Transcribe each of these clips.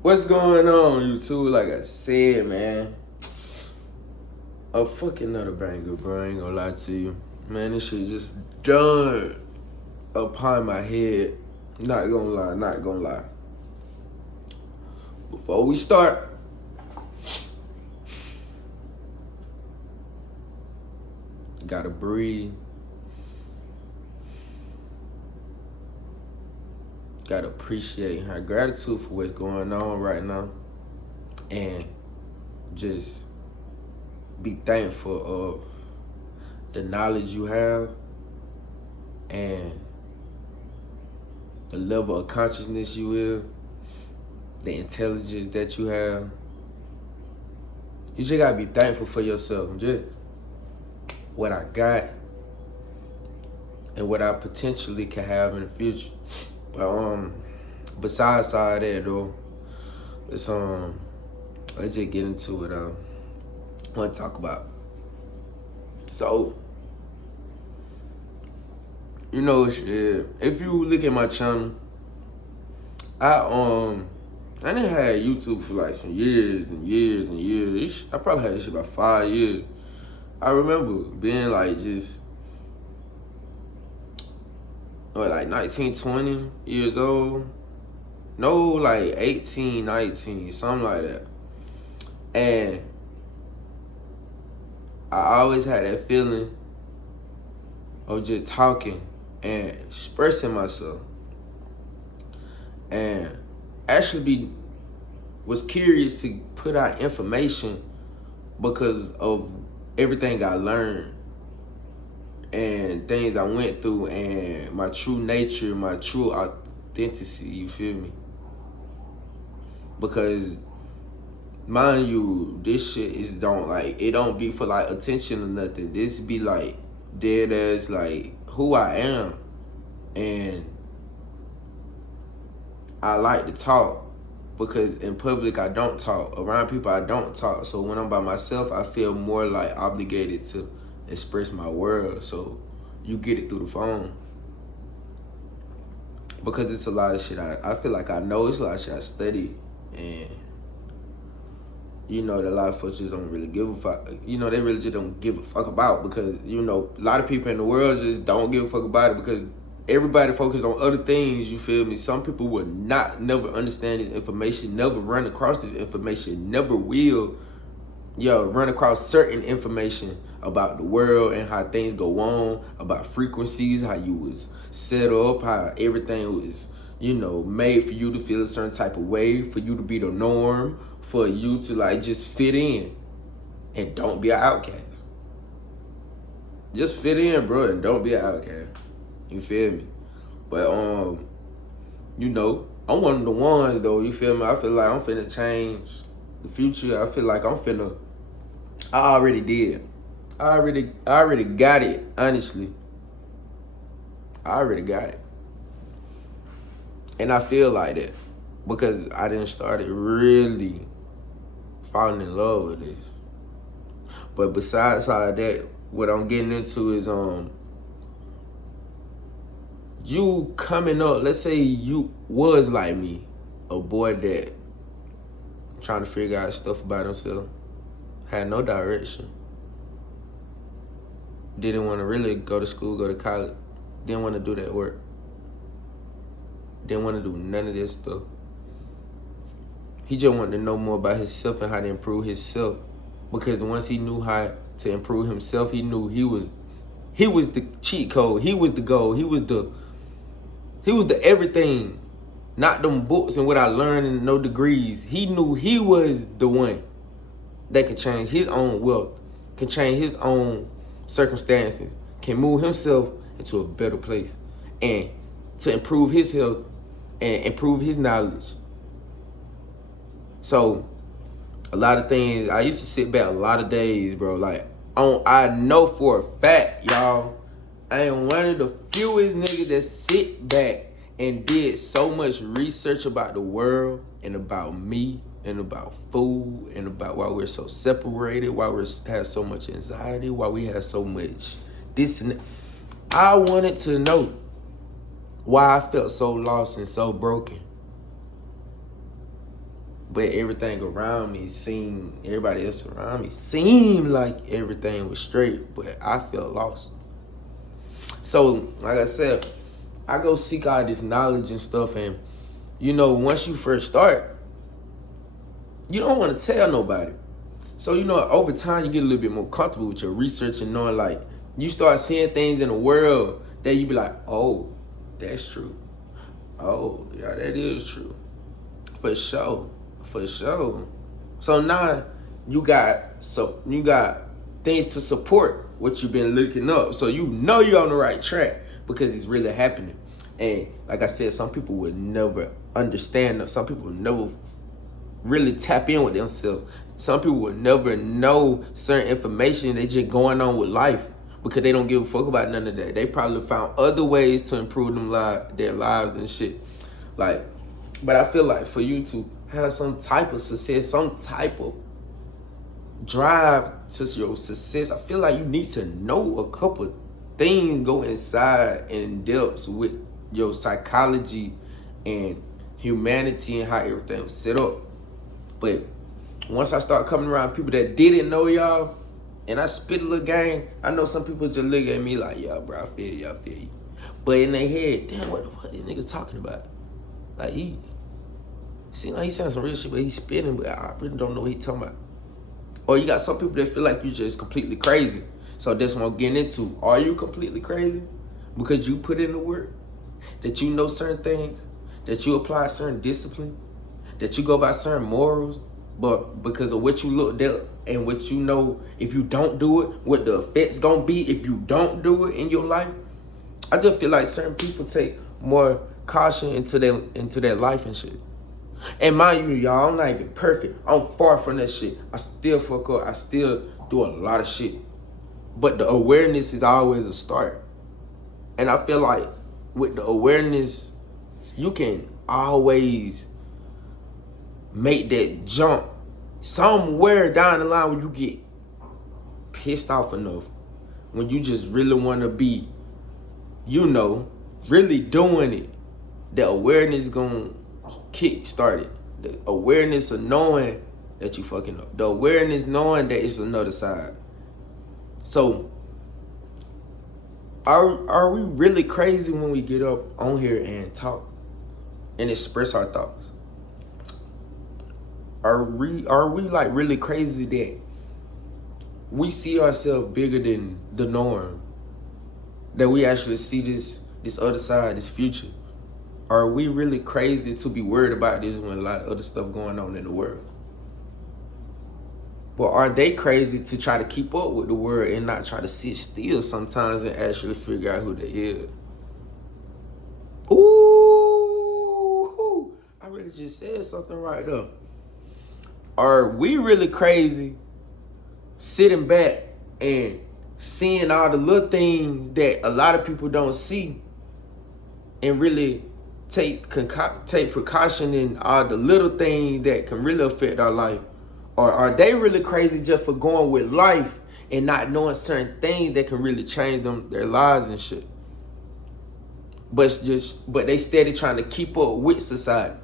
What's going on, YouTube? Like I said, man, a fucking another banger, bro. I ain't gonna lie to you. Man, this shit just done upon my head. Not gonna lie, not gonna lie. Before we start, gotta breathe. Gotta appreciate her gratitude for what's going on right now. And just be thankful of the knowledge you have and the level of consciousness you will, the intelligence that you have. You just gotta be thankful for yourself. Just what I got and what I potentially can have in the future. But besides all that though, let's just get into it. I want to talk about. So, you know, shit. If you look at my channel, I didn't have YouTube for like some years and years and years. I probably had this shit about 5 years. I remember being like just like 19, 20 years old. No, like 18, 19, something like that. And I always had that feeling of just talking and expressing myself. And actually was curious to put out information because of everything I learned and things I went through and my true nature, my true authenticity, you feel me? Because mind you, this shit it don't be for like attention or nothing. This be like dead as like who I am. And I like to talk because in public I don't talk. Around people I don't talk. So when I'm by myself, I feel more like obligated to express my world. So you get it through the phone. Because it's a lot of shit I feel like I know. It's a lot of shit I study. And you know that a lot of folks just don't really give a fuck. You know, they really just don't give a fuck about because, you know, a lot of people in the world just don't give a fuck about it because everybody focus on other things, you feel me? Some people will never understand this information, never run across this information, never will, run across certain information about the world and how things go on, about frequencies, how you was set up, how everything was, you know, made for you to feel a certain type of way, for you to be the norm, for you to like just fit in and don't be an outcast. Just fit in, bro, and don't be an outcast. You feel me? But you know, I'm one of the ones though, you feel me? I feel like I'm finna change the future. I feel like I already did. I already got it, honestly. I already got it. And I feel like that because I didn't start really falling in love with this. But besides all that, what I'm getting into is you coming up, let's say you was like me, a boy that trying to figure out stuff about himself, had no direction, didn't want to really go to school, go to college, didn't want to do that work, didn't want to do none of this stuff. He just wanted to know more about himself and how to improve himself. Because once he knew how to improve himself, he knew he was the cheat code, he was the goal, he was the everything. Not them books and what I learned in no degrees. He knew he was the one that could change his own wealth, can change his own circumstances, can move himself into a better place, and to improve his health and improve his knowledge. So a lot of things, I used to sit back a lot of days, bro. Like, I know for a fact, y'all, I am one of the fewest niggas that sit back and did so much research about the world and about me and about food and about why we're so separated, why we have so much anxiety, why we have so much this and that. I wanted to know why I felt so lost and so broken. but everything around me everybody else around me seemed like everything was straight, but I felt lost. So, like I said, I go seek all this knowledge and stuff, and once you first start, you don't want to tell nobody. So, over time, you get a little bit more comfortable with your research and knowing, like, you start seeing things in the world that you be like, oh, that's true. Oh, yeah, that is true. For sure. For sure. So now you got things to support what you've been looking up. So you're on the right track because it's really happening. And like I said, some people would never understand. Some people would never really tap in with themselves. Some people would never know certain information. They just going on with life because they don't give a fuck about none of that. They probably found other ways to improve their lives and shit. Like, but I feel like for you to have some type of success, some type of drive to your success, I feel like you need to know a couple things, go inside and in depth with your psychology and humanity and how everything was set up. But once I start coming around people that didn't know y'all, and I spit a little game, I know some people just look at me like, yeah, bro, I feel you. But in their head, damn, what the fuck this nigga talking about? Like, he saying some real shit, but he's spitting, but I really don't know what he talking about. Or you got some people that feel like you just completely crazy. So that's what I'm getting into. Are you completely crazy? Because you put in the work? That you know certain things? That you apply certain discipline? That you go by certain morals? But because of what you looked at and what you know, if you don't do it, what the effect's gonna be if you don't do it in your life? I just feel like certain people take more caution into their life and shit. And mind you, y'all, I'm not even perfect. I'm far from that shit. I still fuck up. I still do a lot of shit. But the awareness is always a start. And I feel like with the awareness, you can always make that jump somewhere down the line when you get pissed off enough. When you just really want to be, really doing it. The awareness gonna kick started. The awareness of knowing that you fucking up. The awareness knowing that it's another side. So are we really crazy when we get up on here and talk and express our thoughts? Are we like really crazy that we see ourselves bigger than the norm? That we actually see this other side, this future? Are we really crazy to be worried about this when a lot of other stuff going on in the world? But are they crazy to try to keep up with the world and not try to sit still sometimes and actually figure out who they is? Ooh, I really just said something right there. Are we really crazy sitting back and seeing all the little things that a lot of people don't see and really take precaution in all the little things that can really affect our life? Or are they really crazy just for going with life and not knowing certain things that can really change their lives and shit? But they steady trying to keep up with society.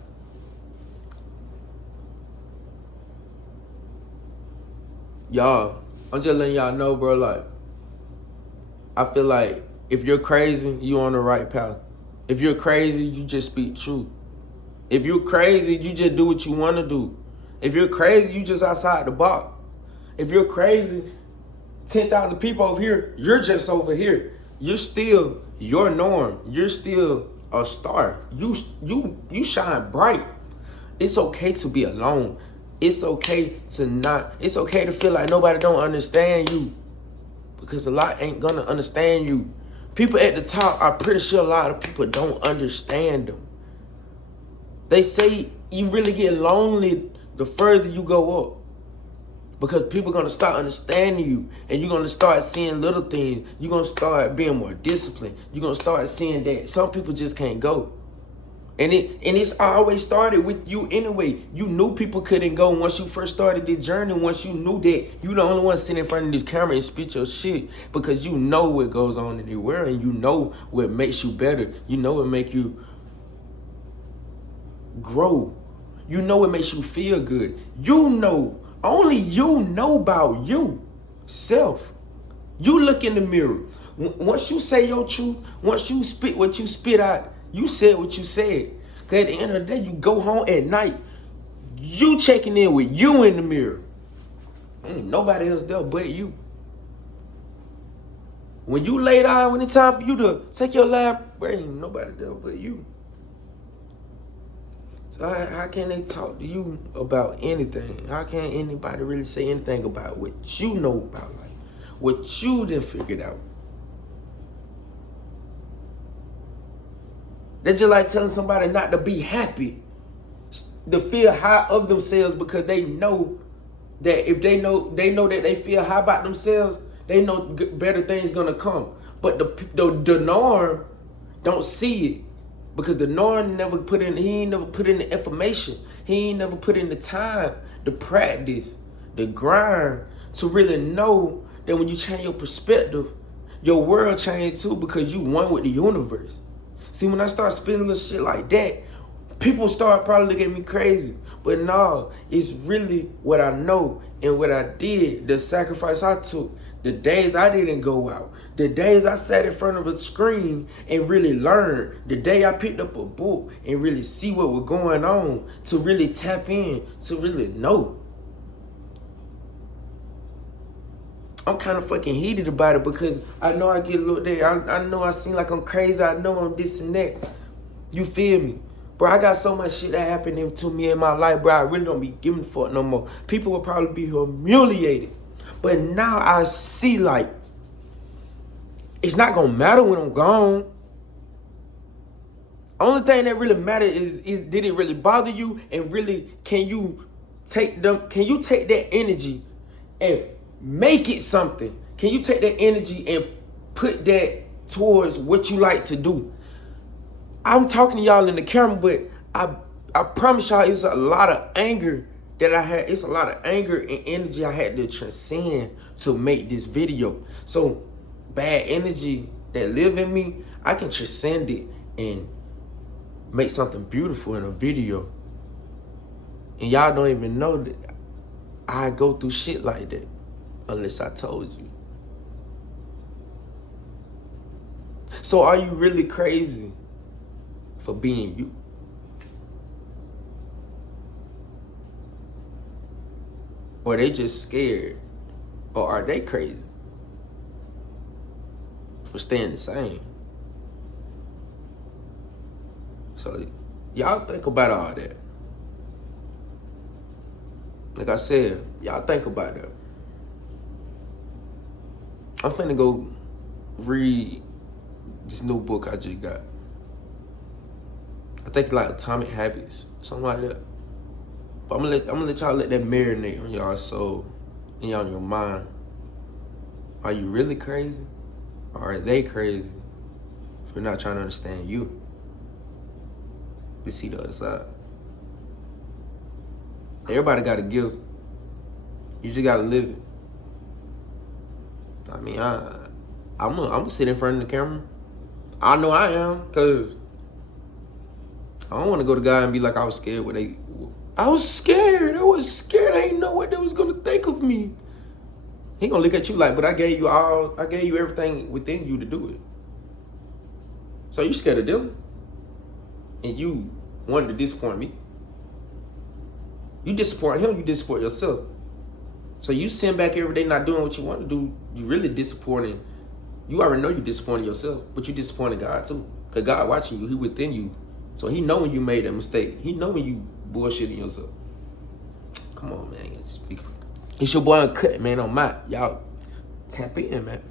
Y'all, I'm just letting y'all know, bro, like, I feel like if you're crazy, you on the right path. If you're crazy, you just speak truth. If you're crazy, you just do what you want to do. If you're crazy, you just outside the box. If you're crazy, 10,000 people over here, you're just over here. You're still your norm. You're still a star. You shine bright. It's okay to be alone. It's okay to feel like nobody don't understand you. Because a lot ain't gonna understand you. People at the top, I'm pretty sure a lot of people don't understand them. They say you really get lonely the further you go up. Because people are going to start understanding you. And you're going to start seeing little things. You're going to start being more disciplined. You're going to start seeing that some people just can't go. And it's always started with you anyway. You knew people couldn't go once you first started the journey. Once you knew that you the only one sitting in front of this camera and spit your shit. Because you know what goes on in the world. And you know what makes you better. You know what make you grow. You know it makes you feel good. You know, only you know about you, self. You look in the mirror. Once you say your truth, once you spit what you spit out, you said what you said. Because at the end of the day, you go home at night, you checking in with you in the mirror. Ain't nobody else there but you. When you lay down, when it's time for you to take your last breath, ain't nobody there but you. So how can they talk to you about anything? How can anybody really say anything about what you know about life? What you done figured out? They just like telling somebody not to be happy, to feel high of themselves, because they know that if they know that they feel high about themselves, they know better things gonna come. But the norm don't see it, because the norm never put in. He ain't never put in the information. He ain't never put in the time, the practice, the grind to really know that when you change your perspective, your world changed too, because you one with the universe. See, when I start spinning little shit like that, people start probably looking at me crazy. But no, it's really what I know and what I did, the sacrifice I took, the days I didn't go out, the days I sat in front of a screen and really learned, the day I picked up a book and really see what was going on, to really tap in, to really know. I'm kind of fucking heated about it, because I know I get looked at. I know I seem like I'm crazy. I know I'm this and that. You feel me? Bro, I got so much shit that happened to me in my life, bro. I really don't be giving a fuck no more. People will probably be humiliated. But now I see, like, it's not going to matter when I'm gone. Only thing that really matters is did it really bother you? And really, can you take that energy and make it something? Can you take that energy and put that towards what you like to do? I'm talking to y'all in the camera, but I promise y'all, it's a lot of anger that I had. It's a lot of anger and energy I had to transcend to make this video. So bad energy that live in me, I can transcend it and make something beautiful in a video. And y'all don't even know that I go through shit like that unless I told you. So are you really crazy for being you? Or they just scared? Or are they crazy for staying the same? So y'all think about all that. Like I said, y'all think about that. I'm finna go read this new book I just got. I think it's like Atomic Habits, something like that. But I'm gonna let y'all let that marinate on y'all soul and on your mind. Are you really crazy? Or are they crazy for not trying to understand you? We see the other side. Everybody got a gift. You just gotta live it. I mean, I'm gonna sit in front of the camera. I know I am, cause I don't want to go to God and be like I was scared. I was scared. I didn't know what they was gonna think of me. He gonna look at you like, but I gave you everything within you to do it. So you scared of them, and you wanted to disappoint me. You disappoint him, you disappoint yourself. So you sitting back every day not doing what you want to do, you really disappointing. You already know you disappointed yourself, but you disappointed God too. Because God watching you, he within you. So he know when you made that mistake. He know when you bullshitting yourself. Come on, man. It's your boy Uncut, man, on my. Y'all tap in, man.